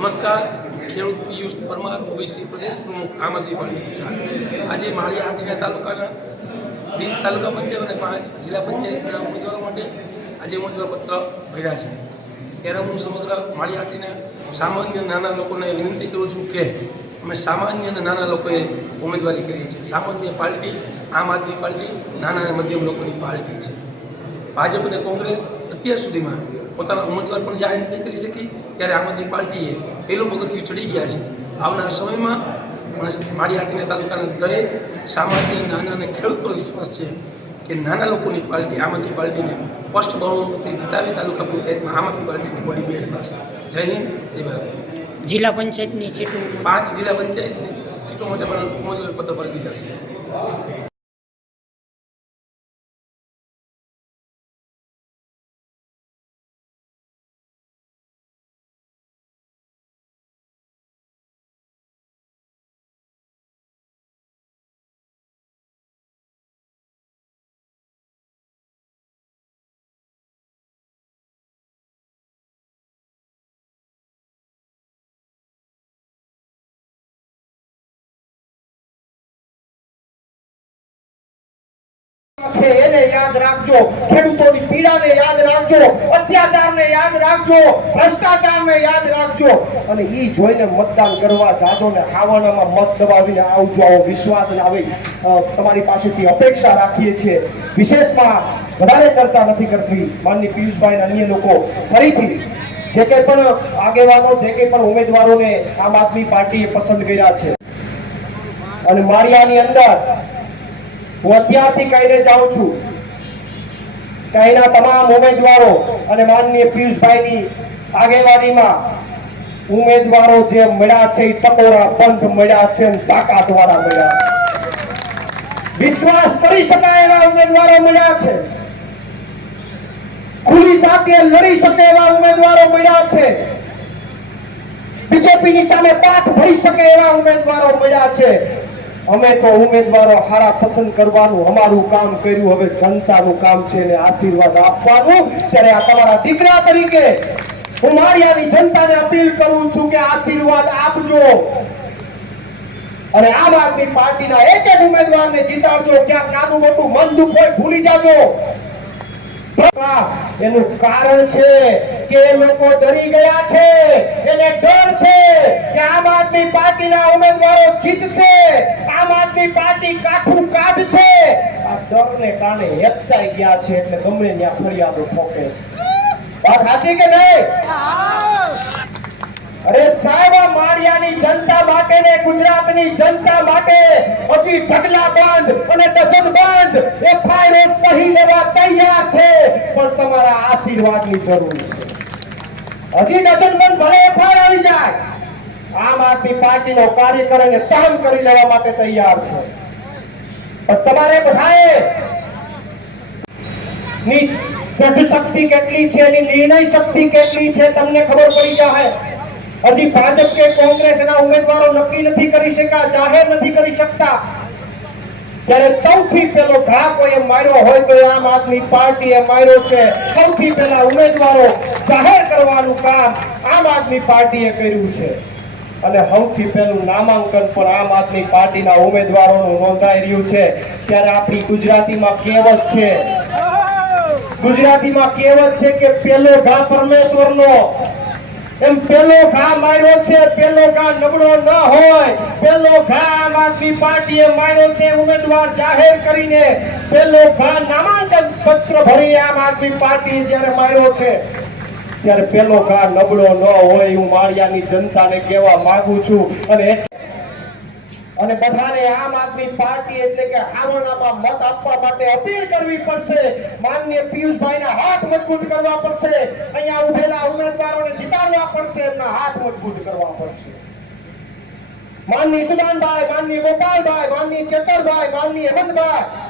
નમસ્કાર, ખેડૂત પિયુષ પરમાર, ઓબીસી પ્રદેશ પ્રમુખ, આમ આદમી પાર્ટી ગુજરાત. આજે માળિયા હાટીના તાલુકાના 20 તાલુકા પંચાયત અને 5 જિલ્લા પંચાયતના ઉમેદવારો માટે આજે ઉમેદવારપત્ર ભર્યા છે. ત્યારે હું સમગ્ર માળિયા હાટીના સામાન્ય નાના લોકોને વિનંતી કરું છું કે અમે સામાન્ય અને નાના લોકોએ ઉમેદવારી કરીએ છીએ. સામાન્ય પાર્ટી આમ આદમી પાર્ટી નાના અને મધ્યમ લોકોની પાર્ટી છે. ભાજપ અને કોંગ્રેસ અત્યાર સુધીમાં પોતાના ઉમેદવાર પણ જાહેર નથી કરી શકી, ત્યારે આમ આદમી પાર્ટીએ પહેલું પગથિયું ચડી ગયા છે. આવનાર સમયમાં માળિયા હાટીના તાલુકાના દરેક સામાન્ય નાના અને ખેડૂત પર વિશ્વાસ છે કે નાના લોકોની પાર્ટી આમ આદમી પાર્ટીને સ્પષ્ટ બહુમતીથી જીતાવી તાલુકા પંચાયતમાં આમ આદમી પાર્ટીની બોડી બેસશે. જય હિન્દ, જય ભારત. જિલ્લા પંચાયતની સીટો 5 જિલ્લા પંચાયતની સીટો માટે પણ ઉમેદવારી પત્ર ભરી દીધા છે. એને યાદ રાખજો, ખેડૂતોની પીડાને યાદ રાખજો, અત્યાચારને યાદ રાખજો, ભ્રષ્ટાચારને યાદ રાખજો અને ઈ જોઈને મતદાન કરવા જાજો ને હાવણામાં મત દબાવીને આવજો. આવો વિશ્વાસ અને આવી તમારી પાસેથી અપેક્ષા રાખીએ છીએ. વિશેષમાં વધારે ચર્ચા નથી કરતી. માનની પિયુષભાઈ અને અન્ય લોકો ફરીથી જે કંઈ પણ આગેવાનો, જે કંઈ પણ ઉમેદવારોને આમ આદમી પાર્ટીએ પસંદ કર્યા છે અને માળિયાની અંદર હું અત્યારથી કહીને જાઉં છું કે અહીંના તમામ ઉમેદવારો અને માનનીય પિયુષભાઈની આગેવાનીમાં ઉમેદવારો જે મળ્યા છે એ ટકોરા બંધ મળ્યા છે અને તાકાતવાળા મળ્યા છે. વિશ્વાસ કરી શકાય એવા ઉમેદવારો મળ્યા છે. ખુલ્લી સાથે લડી શકે એવા ઉમેદવારો મળ્યા છે. બીજેપીની સામે પાઠ ભરી શકે એવા ઉમેદવારો મળ્યા છે. અમે તો ઉમેદવારો હારા પસંદ કરવાનું અમારું કામ કર્યું. હવે જનતાનું કામ છે ને આશીર્વાદ આપવાનું. ત્યારે આ તમારા દીકરા તરીકે હું માળિયાની જનતાને અપીલ કરું છું કે આશીર્વાદ આપજો અને આમ આદમી પાર્ટીના એક એક ઉમેદવારને જીતાડજો. ક્યાંક નાનું મોટું મન દુઃખ હોય ભૂલી જાજો. એનું કારણ છે કે એ લોકો ડરી ગયા છે. એને ડર છે કે આમ આદમી પાર્ટીના ઉમેદવારો જીતશે, આમ આદમી પાર્ટી કાઠું કાઢશે. આ ડરને કારણે એકતાઈ ગયા છે એટલે ગમે ત્યાં ફરિયાદો ઠોકે છે. વાત સાચી કે નહીં? અરે સાહેબ, માળિયાની જનતા માટે ને ગુજરાતની જનતા માટે હજી ઢગલા બંધ અને ડઝન બંધ એફઆઈઆર સહી લેવા તૈયાર છે, પણ તમારા આશીર્વાદની જરૂર છે. હજી ડઝન બંધ ભલે એફઆઈઆર આવી જાય, આમ આદમી પાર્ટીનો કાર્યકર એને સહન કરી લેવા માટે તૈયાર છે. પણ તમારે બધાએ ની દ્રઢ શક્તિ કેટલી છે, એની નિર્ણય શક્તિ કેટલી છે તમને ખબર પડી જાય. હજી ભાજપ કે કોંગ્રેસ એના ઉમેદવારો નક્કી નથી કરી શક્યા, જાહેર નથી કરી શકતા. ત્યારે સૌથી પહેલો ઘા કોઈ માર્યો હોય તો આમ આદમી પાર્ટીએ માર્યો છે. સૌથી પહેલા ઉમેદવારો જાહેર કરવાનું કામ આમ આદમી પાર્ટીએ કર્યું છે અને સૌથી પહેલું નામાંકન પણ આમ આદમી પાર્ટીના ઉમેદવારોનું નોંધાઈ રહ્યું છે. ત્યારે આપણી ગુજરાતીમાં કહેવત છે કે પેલો ઘા પરમેશ્વરનો. એમ પેલો ઘા માર્યો છે, પેલો ઘા નબળો ન હોય. પેલો ઘા આમ આદમી પાર્ટીએ માર્યો છે ઉમેદવાર જાહેર કરીને. પેલો ઘા નામાંકન પત્ર ભરીને આમ આદમી પાર્ટીએ જ્યારે માર્યો છે ત્યારે પેલો ઘા નબળો ન હોય હું માળિયાની જનતાને કહેવા માંગુ છું. અને બધાને આમ આદમી પાર્ટી એટલે કે હાવણામાં મત આપવા માટે અપીલ કરવી પડશે. માનનીય પિયુષભાઈના હાથ મજબૂત કરવા પડશે. અહીંયા ઉભેલા ઉમેદવારોને જીતાડવા પડશે, એમના હાથ મજબૂત કરવા પડશે. માનનીય સુદાનભાઈ, માનનીય ગોપાલભાઈ, માનનીય ચેતરભાઈ, માનનીય હેમંતભાઈ,